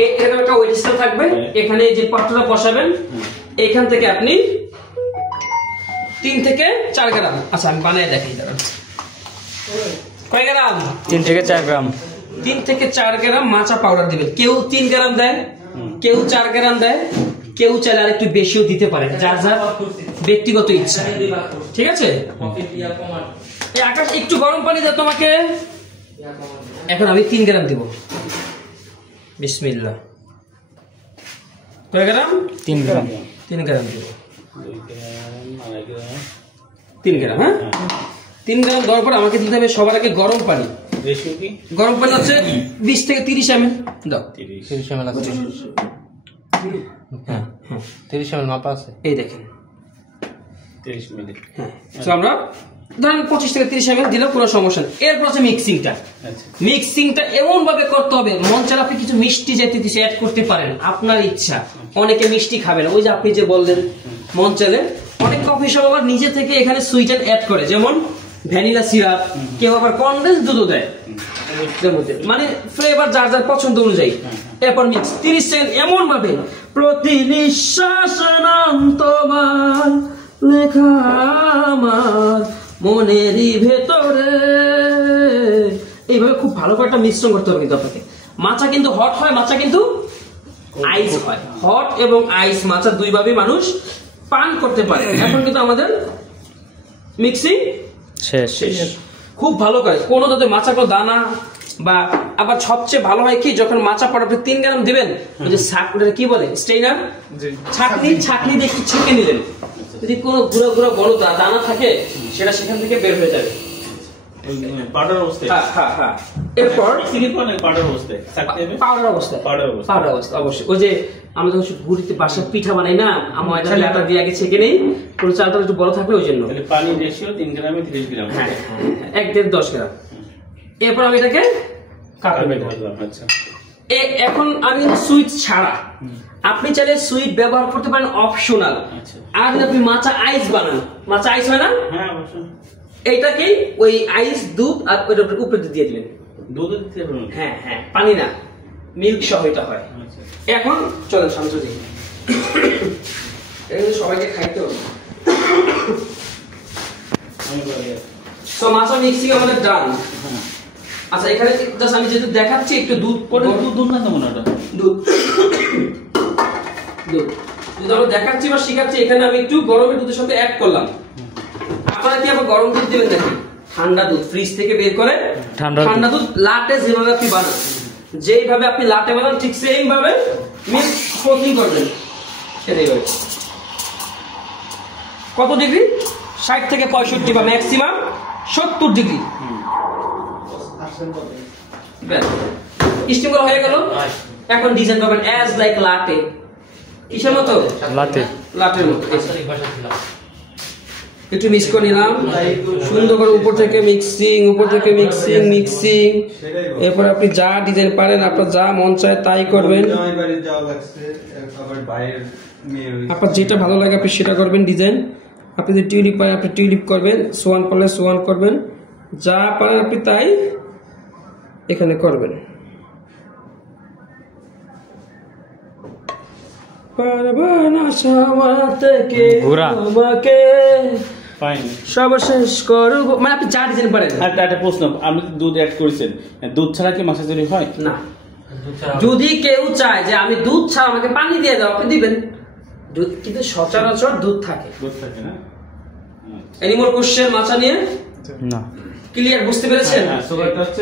এরকম একটা weight scale থাকবে, এখানে এই যে পাত্রটা বসাবেন, এখান থেকে আপনি 3 থেকে 4 গ্রাম, আচ্ছা আমি বানিয়ে দেখাই দাঁড়ান, কয় গ্রাম? 3 থেকে 4 গ্রাম। 3 থেকে 4 গ্রাম মাচা পাউডার দিবেন। কেউ 3 গ্রাম দেয়, কেউ 4 গ্রাম দেয়, কেউ চাইলে আর একটু বেশিও দিতে পারে, যার যার ব্যক্তিগত ইচ্ছা, ঠিক আছে? এই আকাশ একটু গরম পানি দাও তোমাকে। এখন আমি 3 গ্রাম দিব, বিসমিল্লাহ। কয় গ্রাম? 3 গ্রাম। 3 গ্রাম দিব, 3 গ্রাম। হ্যাঁ, 3 গ্রাম দেওয়ার পর আমাকে দিতে হবে সবার আগে গরম পানি। গরম পানি হচ্ছে 20 থেকে 30 ml দাও। 30 ml আছে। হ্যাঁ 30 ml মাপা আছে, এই দেখেন 30 ml। হ্যাঁ, তো আমরা ধরেন 25 থেকে 30 ml দিলেও কোনো সমস্যা নেই। এরপর আছে মিক্সিংটা। মিক্সিংটা এমন ভাবে করতে হবে, মন চাইলে আপনি কিছু মিষ্টি জাতীয় কিছু অ্যাড করতে পারেন, আপনার ইচ্ছা। অনেকে মিষ্টি খাবেন, ওই যে আপনি যে বললেন মন চাইলে। অনেক কফি শপ আবার নিজে থেকে এখানে সুইটেন অ্যাড করে, যেমন ভ্যানিলা সিরাপ, কেউ আবার কনডেন্স দুধও দেয়, মানে ফ্লেভার যার যার পছন্দ অনুযায়ী। এরপর মিক্স 30 সেকেন্ড এমন ভাবে, প্রতি নিঃশ্বাস নাম তোমার লেখা আমার মনেরই ভেতরে, এইভাবে খুব ভালো করে একটা মিশ্রণ করতে হবে। কিন্তু আপনাকে মাচা কিন্তু হট হয়, মাচা কিন্তু আইস হয়। হট এবং আইস মাচা দুই ভাবে মানুষ পান করতে পারে। এখন কিন্তু আমাদের মিক্সিং শেষ। খুব ভালো করে কোনো যাতে মাচা কোনো দানা বা, আবার সবচেয়ে ভালো হয় কি, যখন মাচা পড়া 3 গ্রাম দিবেন, ওই যে কি বলে স্টেইনার, ছাকনি দিয়ে একটু ছেঁকে নিলেন, যদি কোনো গুঁড়া গুঁড়া বড় দানা থাকে সেটা সেখান থেকে বের হয়ে যাবে পাউডার অবস্থায়। হ্যাঁ হ্যাঁ, এরপর পাউডার অবস্থা অবশ্যই। ওই যে আমরা যখন ঘুরিতে বাসায় পিঠা বানাই না, ময়দা আটা দিয়ে আগে ছেঁকে নেই, কোনো চালটা একটু বড় থাকলে ওই জন্য। পানি রেশিও 3 গ্রামে 30 গ্রাম। হ্যাঁ, 1-10 গ্রাম। এরপর আমি এটাকে আচ্ছা, এখন আমি সুইট ছাড়া, আপনি চাইলে সুইট ব্যবহার করতে পারেন, অপশনাল। আর যদি আপনি মাচা আইস বানান, মাচা আইস হয় না, হ্যাঁ অবশ্যই, এইটাকে ওই আইস দুধ আর ওইটার উপরে দিয়ে দিলেন। দুধ দিতে পারবেন? হ্যাঁ হ্যাঁ, পানি না, মিল্ক সহ এটা হয়। এখন চলেন সামনে চলে যাই, এটা সবাইকে খাইতে হবে। সো মাচা মিক্সিং আমাদের ডান। আচ্ছা, এখানে জাস্ট আমি যেহেতু দেখাচ্ছি একটু দুধ পরে, দুধ না তেমন, ওটা দুধ দুধ আমরা দেখাচ্ছি বা শিখাচ্ছি। এখানে আমি একটু গরমের দুধের সাথে অ্যাড করলাম। আপনারা কি আবার গরম দুধ দিবেন নাকি? ঠান্ডা দুধ ফ্রিজ থেকে বের করে, ঠান্ডা দুধ লাটে যেভাবে আপনি বানান, যেইভাবে আপনি লাটে বানান ঠিক সেম ভাবে মিক্স কোটিং করবেন। সেটাই হবে। কত ডিগ্রি? 60 থেকে 65 বা ম্যাক্সিমাম 70 ডিগ্রি। স্টিম করা হয়ে গেল। এখন ডিজাইন করবেন অ্যাজ লাইক লাটে। কিসের মতো? লাটের মতো। একটু মিক্স করে নিলাম সুন্দর করে, উপর থেকে মিক্সিং, এরপর আপনি যা ডিজাইন পারেন, আপনার যা মন চায় তাই করবেন। আপনার যেটা ভালো লাগে আপনি সেটা করবেন ডিজাইন। আপনি যদি টিউলিপ পারেন আপনি টিউলিপ করবেন, সোয়ান পারলে সোয়ান করবেন, যা পারেন আপনি তাই এখানে করবেন। সর্বশেষ করব, মানে আপনি যা ডিজাইন পারেন। একটা প্রশ্ন, আপনি দুধ অ্যাড করেছেন, দুধ ছাড়া কি মাচা তৈরি হয়? না, যদি কেউ চায় যে আমি দুধ ছাড়া আমাকে পানি দিয়ে দাও, আপনি দিবেন, কিন্তু সচরাচর দুধ থাকে না। এনি মোর কোশ্চেন মাচা নিয়ে? না, ক্লিয়ার, বুঝতে পেরেছেন? সুগারটা হচ্ছে